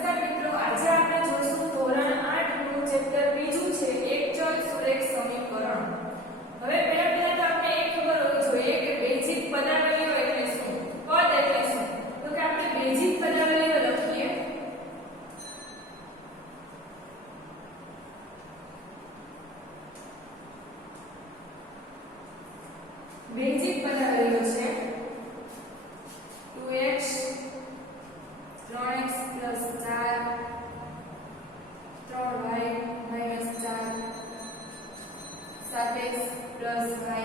નમસ્કાર મિત્રો, આજે આપણે જોઈશું ધોરણ 8 નું ચેપ્ટર બીજું છે એક ચલ સુરેખ સમીકરણ. હવે પહેલા તો આપણે એ ખબર હોવી જોઈએ કે બેઝિક પદાવલીઓ એટલે શું, પદ એટલે શું. તો કે આપણે બેઝિક પદાવલીઓ લખીએ. બેઝિક પદાવલીઓ છે 2x 3x + 4 3y - 4 7x + y.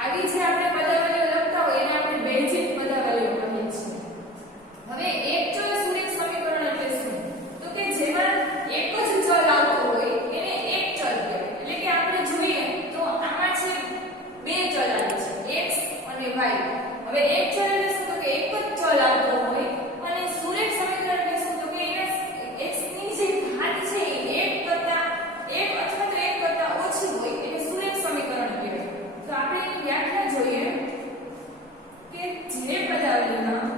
આવી જે આપણે પદાવલીઓ લખતા હોય એને આપણે બેઝિક પદાવલીઓ કહીએ છીએ. હવે એક ચલ સુરેખ સમીકરણ એટલે શું? તો કે જેમાં એક જ ચલ આવતો હોય એને એક ચલ કહેવાય. એટલે કે આપણે જોઈએ તો આમાં છે બે ચલ આવે છે x અને y. હવે એક ચલ એટલે શું? તો કે એક જ ચલ આવતો હોય અને સુરેખ સમીકરણ એટલે શું? તો કે x ની જે ઘાત છે એ 1 કરતા 1 અથવા તો 1 કરતા ઓછી હોય એને સુરેખ સમીકરણ કહેવાય. તો આપણે એની વ્યાખ્યા જોઈએ કે જે પદાવલીમાં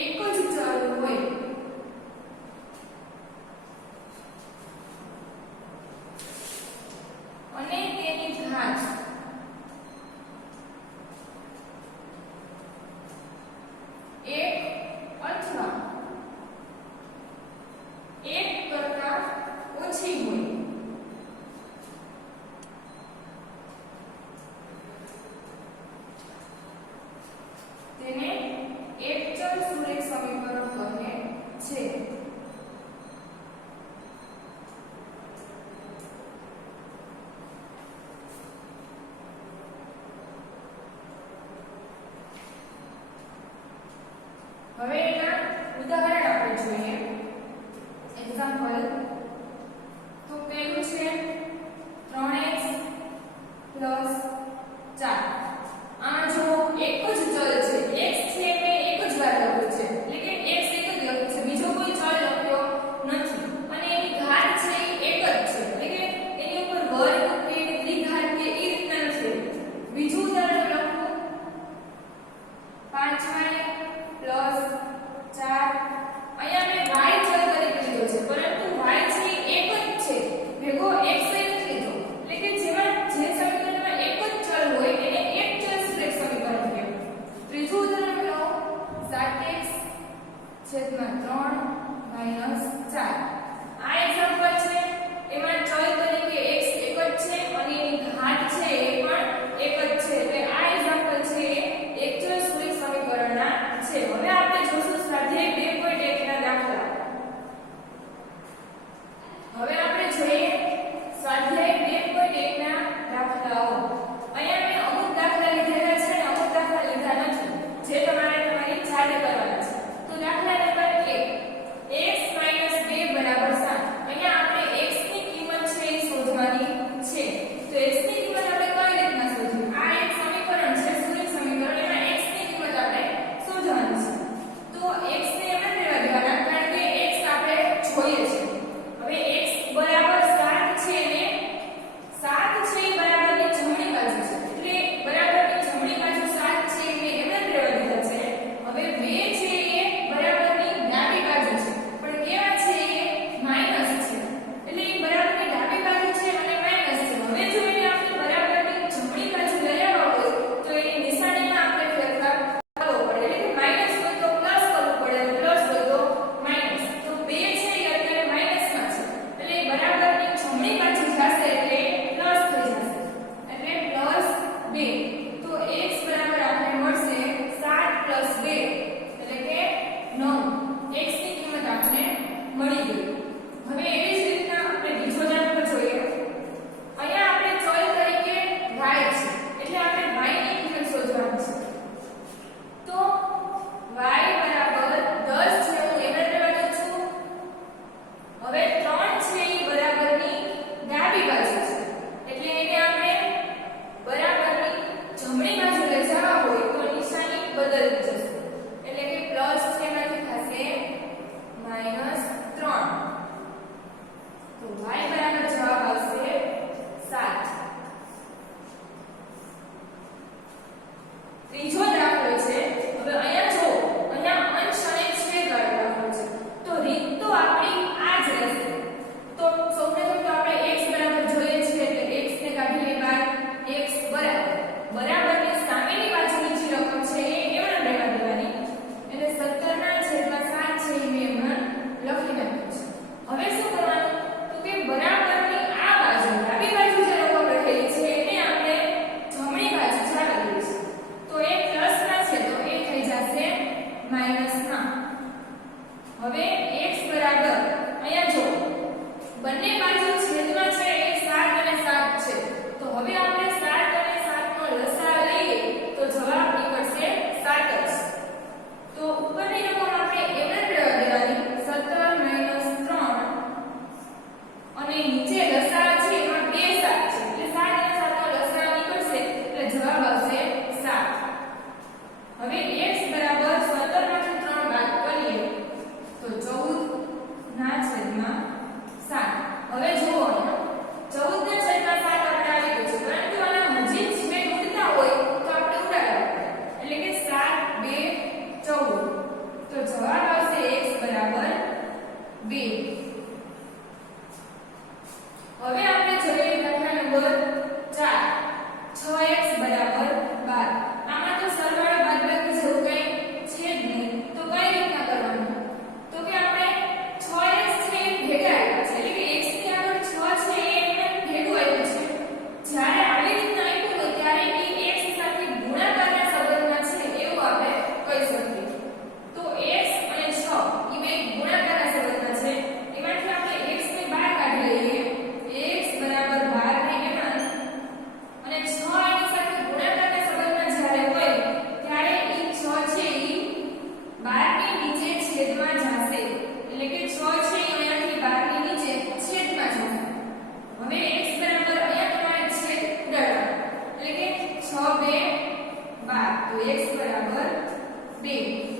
એક જ ચલ હોય અને તેની ઘાત 1 અથવા 1 કરતા ઓછી હોય તેને એક ચલ સુરેખ સમીકરણ કહે છે. હવે એના ઉદાહરણ આપણે જોઈએ. એક્ઝામ્પલ તો પહેલું છે 3x + 4. આ જો એક જ ચલ છે, x છે એ એક જ વાર લખ્યું છે, એટલે કે x એક જ લખ્યું છે, બીજો કોઈ ચલ લખ્યો નથી અને એની ઘાત છે એ એક જ છે, એટલે કે એની ઉપર વર્ગ કે દ્વિઘાત કે એ રીતના નથી. બીજું ઉદાહરણ લખું 5y + 4. અહીંયા મેં y x બરાબર 2